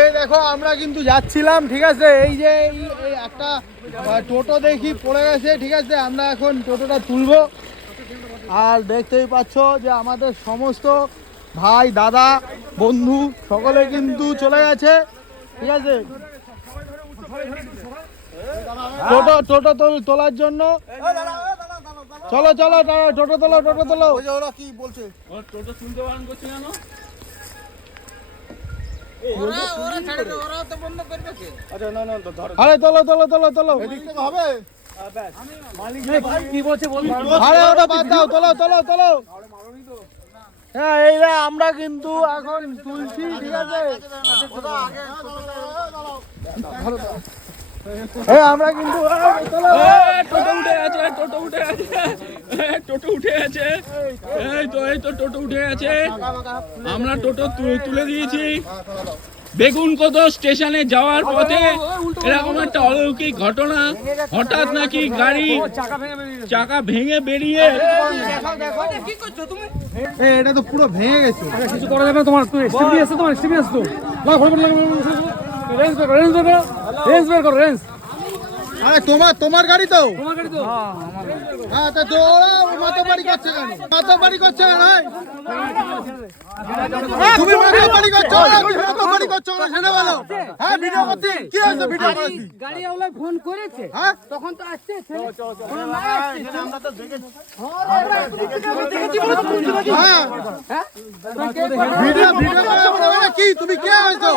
এই দেখো আমরা কিন্তু যাচ্ছিলাম, ঠিক আছে, এই যে এই একটা টোটো দেখি পড়ে গেছে, ঠিক আছে, আমরা এখন টোটোটা তুলবো। আর দেখতেই পাচ্ছ যে আমাদের সমস্ত ভাই দাদা বন্ধু সকলে কিন্তু চলে গেছে, ঠিক আছে, টোটো তোলার জন্য। চলো চলো টোটো তোলো, টোটো তোলো। ওরা কি বলছে? টোটো তুলতে বারণ করছে কেন? আরে তোলো তোলো তোলো তোলো, হবে। কি বলছে? আরে ওটা বাদ দাও, তোলো তোলো তোলো। হ্যাঁ, এইটা আমরা কিন্তু এখন তুলছি, ঠিক আছে। আমরা কিন্তু টোটো উঠে গেছে, টোটো উঠে গেছে, টোটো উঠে গেছে, এই তো টোটো উঠে গেছে। আমরা টোটো তুলে দিয়েছি। বেগুনকোদো স্টেশনে যাওয়ার পথে এরকম একটা অলৌকিক ঘটনা, হঠাৎ নাকি গাড়ি চাকা ভেঙে বেরিয়ে। এটা তো পুরো ভেঙে গেছে, কিছু করা যাবে না। তোমার সিরিয়াস তো রেঞ্জ বের করো, রেঞ্জ। আরে তোমার গাড়ি তো? হ্যাঁ, তা তো মাতাবাড়ি করছে কেন? মাতাবাড়ি করছে কেন? তুমি মাতাবাড়ি করছো না? মাতাবাড়ি করছো না সেটা বলো। হ্যাঁ, ভিডিও করছি। কি হয়েছে ভিডিও করছি? গাড়িওয়ালা ফোন করেছে, হ্যাঁ, তখন তো আসছে। আমরা তো দেখেছি। হ্যাঁ, ভিডিও করে কি? তুমি কে হয়েছো?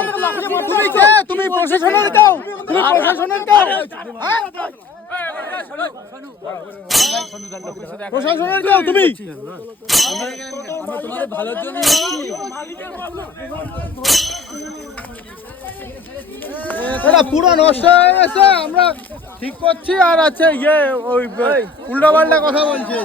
তুমি কে? তুমি প্রশাসনের কেউ? তুমি প্রশাসনের কেউ? হ্যাঁ, প্রশাসনের কেউ তুমি? এটা পুরো নষ্ট হয়ে গেছে, আমরা ঠিক করছি। আর আছে ইয়ে ওই উল্টা পাল্টা কথা বলছি।